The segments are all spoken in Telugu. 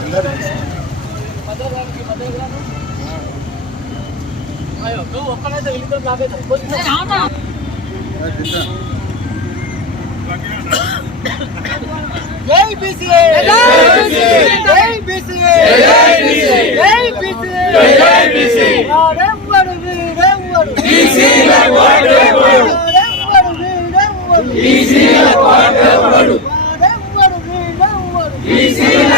अंदर అయ్యో నువ్వు ఒక్కడైతే వెళ్ళిపోయి నాకైతే జై బీసీఏ జై బీసీఏ జై బీసీఏ జై బీసీఏ జై బీసీఏ రారెంబడు వీరెంబడు బీసీల కోట బీసీల కోట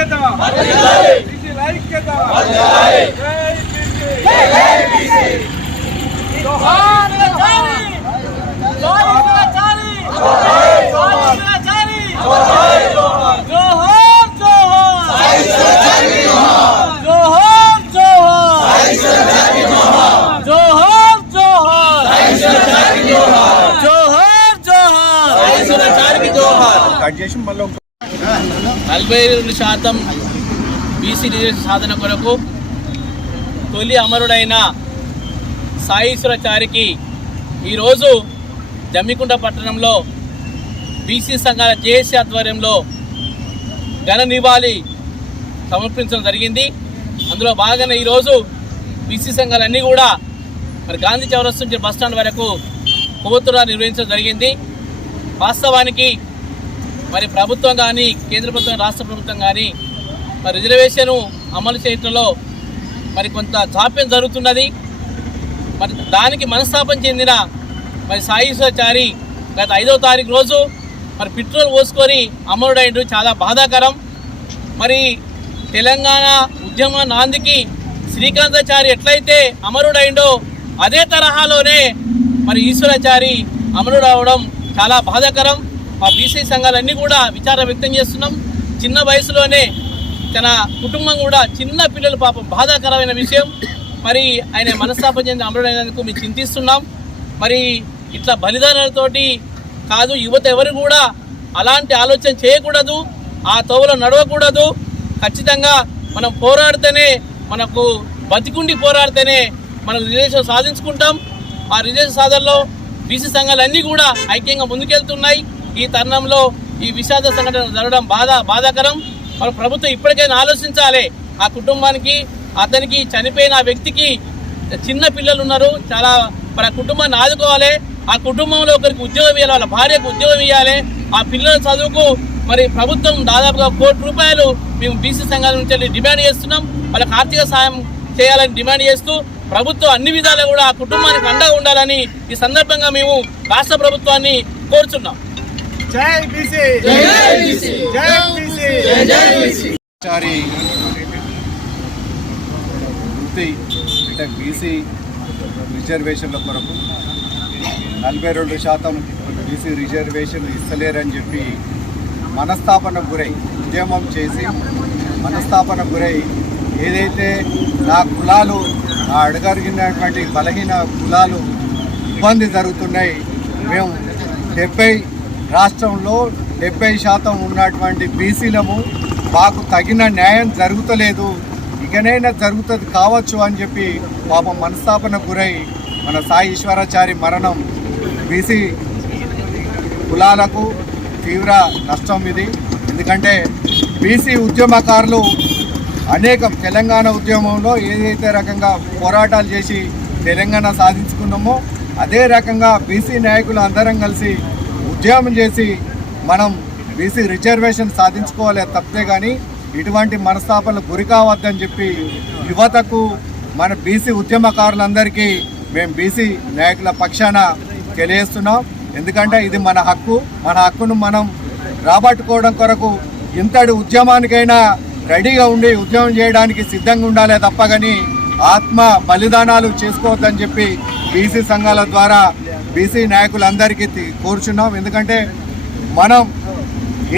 ఐక్యత బీసీల ఐక్యత కట్ చేసి మళ్ళీ నలభై రెండు శాతం బీసీ రిజర్వేషన్ సాధన కొరకు తొలి అమరుడైన సాయీశ్వరాచారికి ఈరోజు జమ్మికుంట పట్టణంలో బీసీ సంఘాల జేఏసీ ఆధ్వర్యంలో ఘన నివాళి సమర్పించడం జరిగింది. అందులో భాగంగా ఈరోజు బీసీ సంఘాలన్నీ కూడా మరి గాంధీ చౌరస్ నుంచి బస్ స్టాండ్ వరకు కొవ్వొత్తుగా నిర్వహించడం జరిగింది. వాస్తవానికి మరి ప్రభుత్వం కానీ కేంద్ర ప్రభుత్వం రాష్ట్ర ప్రభుత్వం కానీ మరి రిజర్వేషన్ అమలు చేయటంలో మరి కొంత జాప్యం జరుగుతున్నది. మరి దానికి మనస్తాపం చెందిన మరి సాయిశ్వచారి గత ఐదవ తారీఖు రోజు మరి పెట్రోల్ పోసుకొని అమరుడైండు చాలా బాధాకరం. మరి తెలంగాణ ఉద్యమ నాందికి శ్రీకాంతాచారి ఎట్లయితే అమరుడైండో అదే తరహాలోనే మరి ఈశ్వరాచారి అమరుడవడం చాలా బాధాకరం. మా బీసీ సంఘాలన్నీ కూడా విచారం వ్యక్తం చేస్తున్నాం. చిన్న వయసులోనే తన కుటుంబం కూడా చిన్న పిల్లలు పాపం బాధాకరమైన విషయం. మరి ఆయన మనస్తాపం చెందిన అమరుడైనందుకు మేము చింతిస్తున్నాం. మరి ఇట్లా బలిదానాలతోటి కాదు యువత ఎవరు కూడా అలాంటి ఆలోచన చేయకూడదు ఆ తోవలో నడవకూడదు. ఖచ్చితంగా మనం పోరాడితేనే మనకు బతికుండి పోరాడితేనే మనం రిజర్వేషన్ సాధించుకుంటాం. ఆ రిజర్వేషన్ సాధనలో బీసీ సంఘాలన్నీ కూడా ఐక్యంగా ముందుకెళ్తున్నాయి. ఈ తరుణంలో ఈ విషాద సంఘటన జరగడం బాధ బాధాకరం. మన ప్రభుత్వం ఇప్పటికైనా ఆలోచించాలి. ఆ కుటుంబానికి అతనికి చనిపోయిన ఆ వ్యక్తికి చిన్న పిల్లలు ఉన్నారు. చాలా మన కుటుంబాన్ని ఆదుకోవాలి. ఆ కుటుంబంలో ఒకరికి ఉద్యోగం ఇవ్వాలి వాళ్ళ భార్యకు ఉద్యోగం ఇవ్వాలి ఆ పిల్లల చదువుకు మరి ప్రభుత్వం దాదాపుగా కోటి రూపాయలు మేము బీసీ సంఘాల నుంచి వెళ్ళి డిమాండ్ చేస్తున్నాం. వాళ్ళకి ఆర్థిక సాయం చేయాలని డిమాండ్ చేస్తూ ప్రభుత్వం అన్ని విధాలు కూడా ఆ కుటుంబానికి అండగా ఉండాలని ఈ సందర్భంగా మేము రాష్ట్ర ప్రభుత్వాన్ని కోరుచున్నాం. జై బీసీ. జై బీసీ. జై బీసీ జై బీసీ చారి వృత్తి అంటే బీసీ రిజర్వేషన్ల కొరకు నలభై రెండు శాతం బీసీ రిజర్వేషన్ ఇస్తలేరని చెప్పి మనస్థాపన గురై ఉద్యమం చేసి మనస్థాపన గురై ఏదైతే నా కులాలు నా అడగరిగినటువంటి బలహీన కులాలు ఇబ్బంది జరుగుతున్నాయి మేము డెబ్బై రాష్ట్రంలో డెబ్బై శాతం ఉన్నటువంటి బీసీలము మాకు తగిన న్యాయం జరుగుతలేదు. ఇకనైనా జరుగుతుంది కావచ్చు అని చెప్పి పాపం మనస్తాపన గురై మన సాయి ఈశ్వరాచారి మరణం బీసీ కులాలకు తీవ్ర నష్టం ఇది. ఎందుకంటే బీసీ ఉద్యమకారులు అనేకం తెలంగాణ ఉద్యమంలో ఏదైతే రకంగా పోరాటాలు చేసి తెలంగాణ సాధించుకున్నామో అదే రకంగా బీసీ నాయకులు అందరం కలిసి ఉద్యమం చేసి మనం బీసీ రిజర్వేషన్ సాధించుకోవాలి తప్పితే కానీ ఇటువంటి మనస్తాపనలు గురి కావద్దని చెప్పి యువతకు మన బీసీ ఉద్యమకారులందరికీ మేము బీసీ నాయకుల పక్షాన తెలియజేస్తున్నాం. ఎందుకంటే ఇది మన హక్కు. మన హక్కును మనం రాబట్టుకోవడం కొరకు ఇంతటి ఉద్యమానికైనా రెడీగా ఉండి ఉద్యమం చేయడానికి సిద్ధంగా ఉండాలే తప్ప కానీ ఆత్మ బలిదానాలు చేసుకోవద్దని చెప్పి బీసీ సంఘాల ద్వారా బీసీ నాయకులందరికీ కోరుచున్నాం. ఎందుకంటే మనం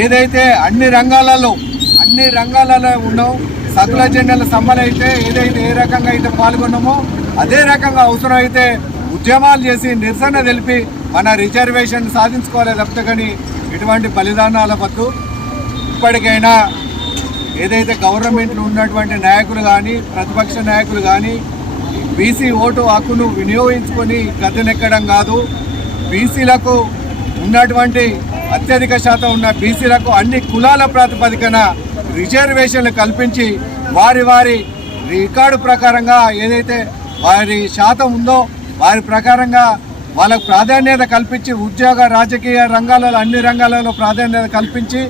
ఏదైతే అన్ని రంగాలలో అన్ని రంగాలలో ఉన్నాం సకల జెండల సమ్మలైతే ఏదైతే ఏ రకంగా అయితే పాల్గొన్నామో అదే రకంగా అవసరమైతే ఉద్యమాలు చేసి నిరసన తెలిపి మన రిజర్వేషన్ సాధించుకోవాలి తప్పితే కానీ ఇటువంటి బలిదానాల వద్దు. ఇప్పటికైనా ఏదైతే గవర్నమెంట్లో ఉన్నటువంటి నాయకులు కానీ ప్రతిపక్ష నాయకులు కానీ బీసీ ఓటు హక్కును వినియోగించుకొని గద్దెనెక్కడం కాదు. బీసీలకు ఉన్నటువంటి అత్యధిక శాతం ఉన్న బీసీలకు అన్ని కులాల ప్రాతిపదికన రిజర్వేషన్లు కల్పించి వారి వారి రికార్డు ప్రకారంగా ఏదైతే వారి శాతం ఉందో వారి ప్రకారంగా వాళ్ళకు ప్రాధాన్యత కల్పించి ఉద్యోగ రాజకీయ రంగాలలో అన్ని రంగాలలో ప్రాధాన్యత కల్పించి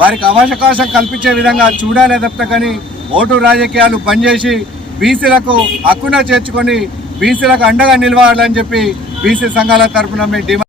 వారికి అవకాశం కల్పించే విధంగా చూడాలి తప్ప కానీ ఓటు రాజకీయాలు బంద్ చేసి బీసీలకు హక్కున చేర్చుకొని బీసీలకు అండగా నిలవాలని చెప్పి బీసీ సంఘాల తరఫున మేము డిమాండ్